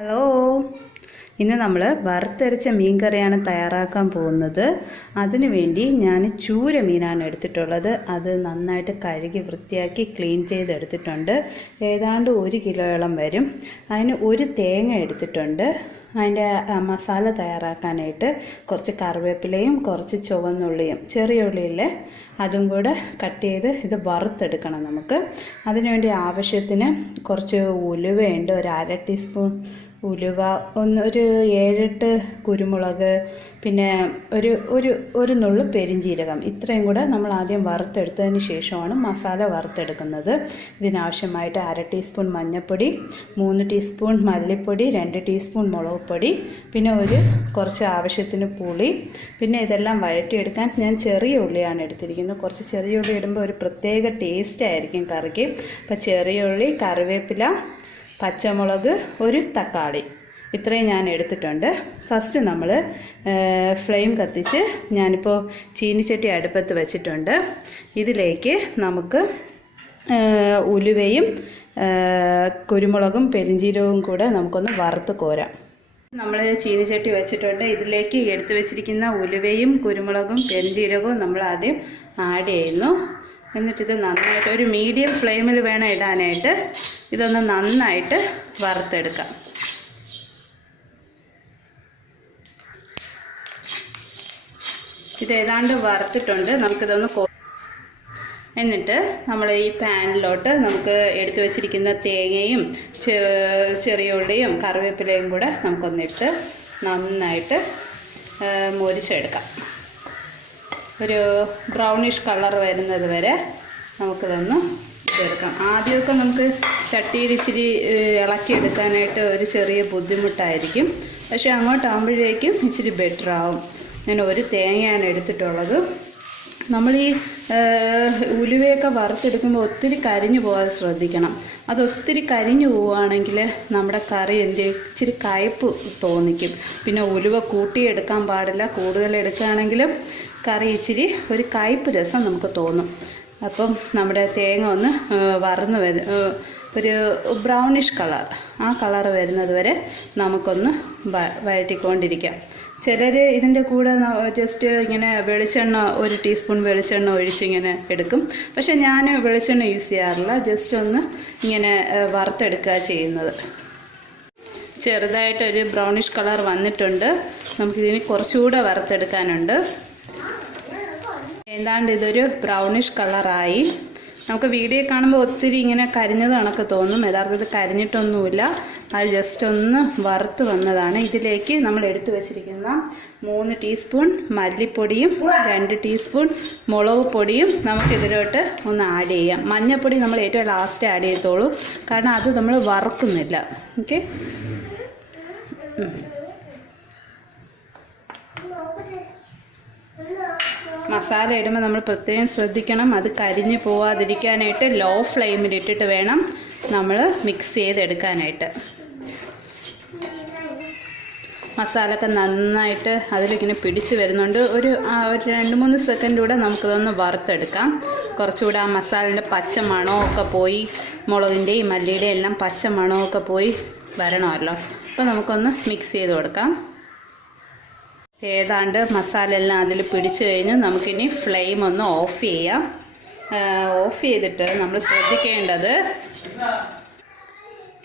Hello, ഇന്ന് നമ്മൾ വറുത്തരച്ച മീൻ കറിയാണ് തയ്യാറാക്കാൻ പോകുന്നത്. അതിനു വേണ്ടി ഞാൻ ചൂര മീനാണ് എടുത്തിട്ടുള്ളത്. അത് നന്നായിട്ട് കഴുകി വൃത്തിയാക്കി ക്ലീൻ ചെയ്തെടുത്തിട്ടുണ്ട്. ഏതാണ്ട് 1 കിലോയോളം വരും. അതിന് ഒരു തേങ്ങ എടുത്തിട്ടുണ്ട്. അതിൻ്റെ മസാല തയ്യാറാക്കാനായിട്ട് കുറച്ച് കറിവേപ്പിലയും കുറച്ച് ചുവന്നുള്ളിയും, ചെറിയ ഉള്ളിയില്ലേ, അതും കൂടെ കട്ട് ചെയ്ത് ഇത് വറുത്തെടുക്കണം നമുക്ക്. അതിനുവേണ്ടി ആവശ്യത്തിന് കുറച്ച് ഉലുവയുണ്ട്, ഒരു 1/2 ടീസ്പൂൺ ഉലുവ, ഒരു 7-8 കുരുമുളക്, പിന്നെ ഒരു നുള്ളു പെരിഞ്ജീരകം. ഇത്രയും കൂടെ നമ്മൾ ആദ്യം വറുത്തെടുത്തതിന് ശേഷമാണ് മസാല വറുത്തെടുക്കുന്നത്. ഇതിനാവശ്യമായിട്ട് 1/2 ടീസ്പൂൺ മഞ്ഞൾപ്പൊടി, 3 ടീസ്പൂൺ മല്ലിപ്പൊടി, 2 ടീസ്പൂൺ മുളക് പൊടി, പിന്നെ കുറച്ച് ആവശ്യത്തിന് പുളി. പിന്നെ ഇതെല്ലാം വഴറ്റിയെടുക്കാൻ ഞാൻ ചെറിയ ഉള്ളിയാണ് എടുത്തിരിക്കുന്നത്. കുറച്ച് ചെറിയ ഉള്ളി ഇടുമ്പോൾ ഒരു പ്രത്യേക ടേസ്റ്റ് ആയിരിക്കും കറിക്ക്. അപ്പോൾ ചെറിയ ഉള്ളി, കറിവേപ്പില, പച്ചമുളക്, ഒരു തക്കാളി, ഇത്രയും ഞാൻ എടുത്തിട്ടുണ്ട്. ഫസ്റ്റ് നമ്മൾ ഫ്ലെയിം കത്തിച്ച് ഞാനിപ്പോൾ ചീനിച്ചട്ടി അടുപ്പത്ത് വെച്ചിട്ടുണ്ട്. ഇതിലേക്ക് നമുക്ക് ഉലുവയും കുരുമുളകും പെരിഞ്ജീരകവും കൂടെ നമുക്കൊന്ന് വറുത്ത് കോരാം. നമ്മൾ ചീനിച്ചട്ടി വെച്ചിട്ടുണ്ട്. ഇതിലേക്ക് എടുത്തു വെച്ചിരിക്കുന്ന ഉലുവയും കുരുമുളകും പെരിഞ്ജീരകവും നമ്മൾ ആദ്യം ആഡ് ചെയ്യുന്നു. എന്നിട്ടിത് നന്നായിട്ട് ഒരു മീഡിയം ഫ്ലെയിമിൽ വേണം ഇടാനായിട്ട്. ഇതൊന്ന് നന്നായിട്ട് വറുത്തെടുക്കാം. ഇത് ഏതാണ്ട് വറുത്തിട്ടുണ്ട്. നമുക്കിതൊന്ന് എന്നിട്ട് നമ്മൾ ഈ പാനിലോട്ട് നമുക്ക് എടുത്തു വച്ചിരിക്കുന്ന തേങ്ങയും ചെറിയ ഉള്ളിയും കറിവേപ്പിലയും കൂടെ നമുക്കൊന്നിട്ട് നന്നായിട്ട് മൊരിച്ചെടുക്കാം. ഒരു ബ്രൗണിഷ് കളർ വരുന്നത് വരെ നമുക്കിതൊന്ന് ഇതെടുക്കാം. ആദ്യമൊക്കെ നമുക്ക് ചട്ടിയിൽ ഇച്ചിരി ഇളക്കിയെടുക്കാനായിട്ട് ഒരു ചെറിയ ബുദ്ധിമുട്ടായിരിക്കും. പക്ഷേ അങ്ങോട്ടാകുമ്പോഴേക്കും ഇച്ചിരി ബെറ്റർ ആവും. ഞാൻ ഒരു തേങ്ങയാണ് എടുത്തിട്ടുള്ളത്. നമ്മൾ ഈ ഉലുവയൊക്കെ വറുത്തെടുക്കുമ്പോൾ ഒത്തിരി കരിഞ്ഞു പോകാതെ ശ്രദ്ധിക്കണം. അതൊത്തിരി കരിഞ്ഞു പോവുകയാണെങ്കിൽ നമ്മുടെ കറി ഇച്ചിരി കയ്പ്പ് തോന്നിക്കും. പിന്നെ ഉലുവ കൂട്ടിയെടുക്കാൻ പാടില്ല. കൂടുതൽ എടുക്കുകയാണെങ്കിലും കറി ഇച്ചിരി ഒരു കയ്പ്പ് രസം നമുക്ക് തോന്നും. അപ്പം നമ്മുടെ തേങ്ങ ഒന്ന് വറന്ന് ഒരു ബ്രൗണിഷ് കളർ, ആ കളർ വരുന്നത് വരെ നമുക്കൊന്ന് വഴറ്റിക്കൊണ്ടിരിക്കാം. ചിലർ ഇതിൻ്റെ കൂടെ ജസ്റ്റ് ഇങ്ങനെ വെളിച്ചെണ്ണ, 1 ടീസ്പൂൺ വെളിച്ചെണ്ണ ഒഴിച്ചിങ്ങനെ എടുക്കും. പക്ഷെ ഞാൻ വെളിച്ചെണ്ണ യൂസ് ചെയ്യാറില്ല. ജസ്റ്റ് ഒന്ന് ഇങ്ങനെ വറുത്തെടുക്കുക ചെയ്യുന്നത്. ചെറുതായിട്ടൊരു ബ്രൗണിഷ് കളർ വന്നിട്ടുണ്ട്. നമുക്കിതിന് കുറച്ചുകൂടെ വറുത്തെടുക്കാനുണ്ട്. ഏതാണ്ട് ഇതൊരു ബ്രൗണിഷ് കളറായി. നമുക്ക് വീഡിയോ കാണുമ്പോൾ ഒത്തിരി ഇങ്ങനെ കരിഞ്ഞത് കണക്ക് തോന്നും. യഥാർത്ഥത്തിൽ കരിഞ്ഞിട്ടൊന്നുമില്ല. അത് ജസ്റ്റ് ഒന്ന് വറുത്ത് വന്നതാണ്. ഇതിലേക്ക് നമ്മൾ എടുത്തു വച്ചിരിക്കുന്ന 3 ടീസ്പൂൺ മല്ലിപ്പൊടിയും 2 ടീസ്പൂൺ മുളക് പൊടിയും നമുക്കിതിലോട്ട് ഒന്ന് ആഡ് ചെയ്യാം. മഞ്ഞൾപ്പൊടി നമ്മൾ ഏറ്റവും ലാസ്റ്റ് ആഡ് ചെയ്തോളൂ, കാരണം അത് നമ്മൾ വറുക്കുന്നില്ല. ഓക്കെ, മസാല ഇടുമ്പോൾ നമ്മൾ പ്രത്യേകം ശ്രദ്ധിക്കണം. അത് കരിഞ്ഞു പോവാതിരിക്കാനായിട്ട് ലോ ഫ്ലെയിമിൽ ഇട്ടിട്ട് വേണം നമ്മൾ മിക്സ് ചെയ്തെടുക്കാനായിട്ട്. മസാലയൊക്കെ നന്നായിട്ട് അതിലിങ്ങനെ പിടിച്ച് വരുന്നുണ്ട്. ഒരു 2-3 സെക്കൻഡ് കൂടെ നമുക്കിതൊന്ന് വറുത്തെടുക്കാം. കുറച്ചുകൂടെ ആ മസാലയുടെ പച്ച മണമൊക്കെ പോയി, മുളകിൻ്റെയും മല്ലിയുടെയും എല്ലാം പച്ച മണമൊക്കെ പോയി വരണമല്ലോ. അപ്പോൾ നമുക്കൊന്ന് മിക്സ് ചെയ്ത് കൊടുക്കാം. ഏതാണ്ട് മസാല എല്ലാം അതിൽ പിടിച്ചു കഴിഞ്ഞ് നമുക്കിനി ഫ്ലെയിം ഒന്ന് ഓഫ് ചെയ്യാം. ഓഫ് ചെയ്തിട്ട് നമ്മൾ ശ്രദ്ധിക്കേണ്ടത്,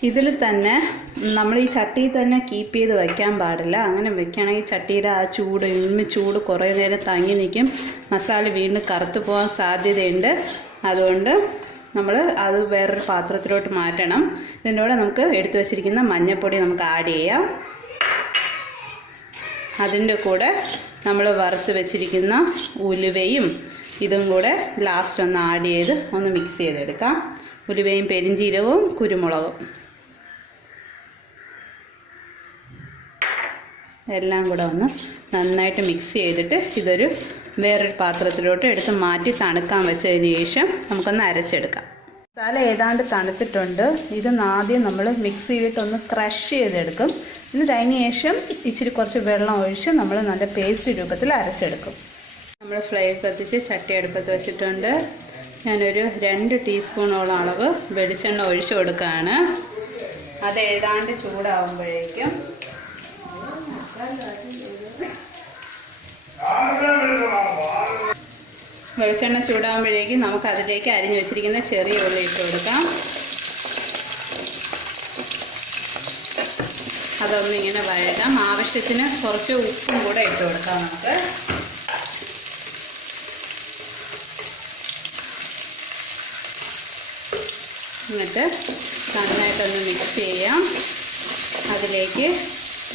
ഇതിൽ തന്നെ നമ്മൾ ഈ ചട്ടിയിൽ തന്നെ കീപ്പ് ചെയ്ത് വയ്ക്കാൻ പാടില്ല. അങ്ങനെ വെക്കുകയാണെങ്കിൽ ചട്ടിയുടെ ആ ചൂട് കുറേ നേരം തങ്ങി നിൽക്കും. മസാല വീണ്ടും കറുത്തു പോകാൻ സാധ്യതയുണ്ട്. അതുകൊണ്ട് നമ്മൾ അത് വേറൊരു പാത്രത്തിലോട്ട് മാറ്റണം. ഇതിൻ്റെ കൂടെ നമുക്ക് എടുത്തു വച്ചിരിക്കുന്ന മഞ്ഞൾപ്പൊടി നമുക്ക് ആഡ് ചെയ്യാം. അതിൻ്റെ കൂടെ നമ്മൾ വറുത്ത് വെച്ചിരിക്കുന്ന ഉലുവയും ഇതും കൂടെ ലാസ്റ്റ് ഒന്ന് ആഡ് ചെയ്ത് ഒന്ന് മിക്സ് ചെയ്തെടുക്കാം. ഉലുവയും പെരിഞ്ജീരകവും കുരുമുളകും എല്ലാം കൂടെ ഒന്ന് നന്നായിട്ട് മിക്സ് ചെയ്തിട്ട് ഇതൊരു വേറൊരു പാത്രത്തിലോട്ട് എടുത്ത് മാറ്റി തണുക്കാൻ വെച്ചതിന് ശേഷം നമുക്കൊന്ന് അരച്ചെടുക്കാം. മസാല ഏതാണ്ട് തണുത്തിട്ടുണ്ട്. ഇത് ആദ്യം നമ്മൾ മിക്സ് ചെയ്തിട്ടൊന്ന് ക്രഷ് ചെയ്തെടുക്കും. എന്നിട്ട് അതിന് ശേഷം ഇച്ചിരി കുറച്ച് വെള്ളം ഒഴിച്ച് നമ്മൾ നല്ല പേസ്റ്റ് രൂപത്തിൽ അരച്ചെടുക്കും. നമ്മൾ ഫ്ലെയിം കത്തിച്ച് ചട്ടി അടുപ്പത്ത് വെച്ചിട്ടുണ്ട്. ഞാനൊരു 2 ടീസ്പൂണോളം അളവ് വെളിച്ചെണ്ണ ഒഴിച്ചു കൊടുക്കുകയാണ്. അത് ഏതാണ്ട് ചൂടാവുമ്പോഴേക്കും വെളിച്ചെണ്ണ ചൂടാകുമ്പോഴേക്കും നമുക്ക് അതിലേക്ക് അരിഞ്ഞു വെച്ചിരിക്കുന്ന ചെറിയ ഉള്ളി ഇട്ട് കൊടുക്കാം. അതൊന്നിങ്ങനെ വഴറ്റാം. ആവശ്യത്തിന് കുറച്ച് ഉപ്പും കൂടെ ഇട്ട് കൊടുക്കാം നമുക്ക്. എന്നിട്ട് നന്നായിട്ടൊന്ന് മിക്സ് ചെയ്യാം. അതിലേക്ക്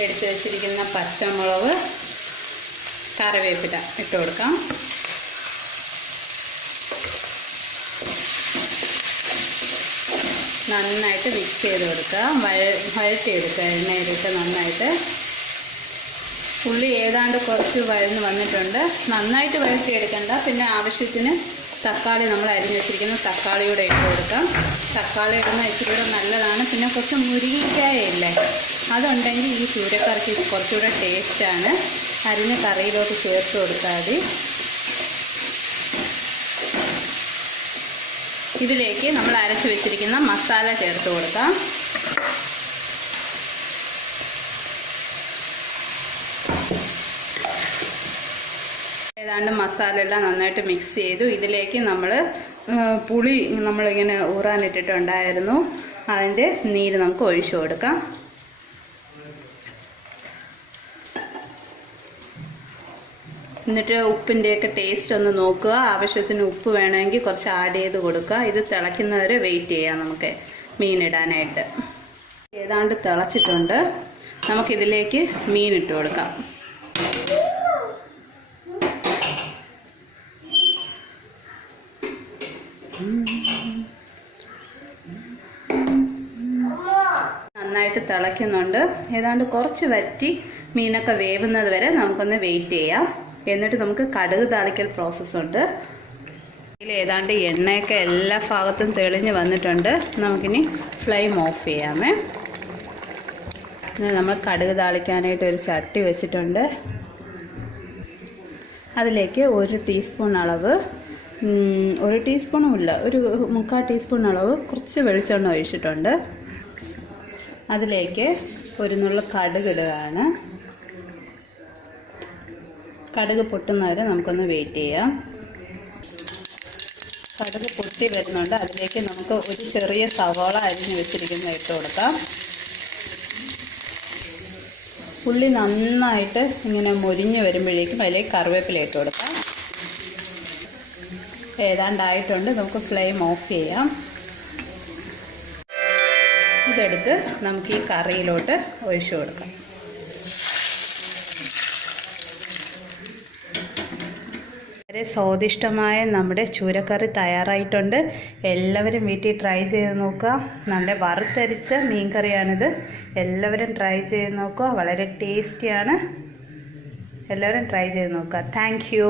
എടുത്ത് വെച്ചിരിക്കുന്ന പച്ചമുളക്, കറിവേപ്പില ഇട്ട് കൊടുക്കാം. നന്നായിട്ട് മിക്സ് ചെയ്ത് കൊടുക്കുക. വഴറ്റിയെടുക്കുക എണ്ണയിലിട്ട് നന്നായിട്ട്. ഉള്ളി ഏതാണ്ട് കുറച്ച് വഴന്ന് വന്നിട്ടുണ്ട്. നന്നായിട്ട് വഴറ്റിയെടുക്കണ്ട. പിന്നെ ആവശ്യത്തിന് തക്കാളി, നമ്മൾ അരിഞ്ഞ് വെച്ചിരിക്കുന്ന തക്കാളിയൂടെ ഇട്ട് കൊടുക്കാം. തക്കാളി ഇടുന്ന ഇച്ചിരി നല്ലതാണ്. പിന്നെ കുറച്ച് മുരിങ്ങയ്ക്കായില്ലേ, അതുണ്ടെങ്കിൽ ഈ ചൂരക്കറിക്ക് കുറച്ചുകൂടെ ടേസ്റ്റാണ്. അരിഞ്ഞ് കറിയിലോട്ട് ചേർത്ത് കൊടുത്താൽ മതി. ഇതിലേക്ക് നമ്മൾ അരച്ച് വെച്ചിരിക്കുന്ന മസാല ചേർത്ത് കൊടുക്കാം. ഏതാണ്ട് മസാല എല്ലാം നന്നായിട്ട് മിക്സ് ചെയ്തു. ഇതിലേക്ക് പുളി നമ്മളിങ്ങനെ ഊറാനിട്ടിട്ടുണ്ടായിരുന്നു. അതിൻ്റെ നീര് നമുക്ക് ഒഴിച്ചു കൊടുക്കാം. എന്നിട്ട് ഉപ്പിൻ്റെയൊക്കെ ടേസ്റ്റ് ഒന്ന് നോക്കുക. ആവശ്യത്തിന് ഉപ്പ് വേണമെങ്കിൽ കുറച്ച് ആഡ് ചെയ്ത് കൊടുക്കുക. ഇത് തിളയ്ക്കുന്നവരെ വെയിറ്റ് ചെയ്യാം നമുക്ക് മീനിടാനായിട്ട്. ഏതാണ്ട് തിളച്ചിട്ടുണ്ട്. നമുക്കിതിലേക്ക് മീനിട്ട് കൊടുക്കാം. നന്നായിട്ട് തിളയ്ക്കുന്നുണ്ട്. ഏതാണ്ട് കുറച്ച് വറ്റി മീനൊക്കെ വേവുന്നത് വരെ നമുക്കൊന്ന് വെയിറ്റ് ചെയ്യാം. എന്നിട്ട് നമുക്ക് കടുക് താളിക്കൽ പ്രോസസ്സുണ്ട്. ഇതിൽ ഏതാണ്ട് എണ്ണയൊക്കെ എല്ലാ ഭാഗത്തും തെളിഞ്ഞ് വന്നിട്ടുണ്ട്. നമുക്കിനി ഫ്ലെയിം ഓഫ് ചെയ്യാമേ. നമ്മൾ കടുക് താളിക്കാനായിട്ട് ഒരു ചട്ടി വെച്ചിട്ടുണ്ട്. അതിലേക്ക് 1 ടീസ്പൂൺ അളവ്, 1 ടീസ്പൂണും ഇല്ല, ഒരു 3/4 ടീസ്പൂൺ അളവ് കുറച്ച് വെളിച്ചെണ്ണ ഒഴിച്ചിട്ടുണ്ട്. അതിലേക്ക് ഒരു നുള്ള കടുക് ഇടുകയാണ്. കടുക് പൊട്ടുന്നവരെ നമുക്കൊന്ന് വെയിറ്റ് ചെയ്യാം. കടുക് പൊട്ടി വരുന്നുണ്ട്. അതിലേക്ക് നമുക്ക് ഒരു ചെറിയ സവാള അരിഞ്ഞ് വെച്ചിരിക്കുന്നത് ഇട്ട് കൊടുക്കാം. ഉള്ളി നന്നായിട്ട് ഇങ്ങനെ മൊരിഞ്ഞ് വരുമ്പോഴേക്കും അതിലേക്ക് കറിവേപ്പില ഇട്ട് കൊടുക്കാം. ഏതാണ്ടായിട്ടുണ്ട്. നമുക്ക് ഫ്ലെയിം ഓഫ് ചെയ്യാം. ഇതെടുത്ത് നമുക്ക് ഈ കറിയിലോട്ട് ഒഴിച്ചു കൊടുക്കാം. വളരെ സ്വാദിഷ്ടമായ നമ്മുടെ ചൂരക്കറി തയ്യാറായിട്ടുണ്ട്. എല്ലാവരും വീട്ടിൽ ട്രൈ ചെയ്ത് നോക്കുക. നല്ല വറുത്തരിച്ച മീൻ കറിയാണിത്. എല്ലാവരും ട്രൈ ചെയ്ത് നോക്കുക. വളരെ ടേസ്റ്റിയാണ്. എല്ലാവരും ട്രൈ ചെയ്ത് നോക്കുക. Thank you.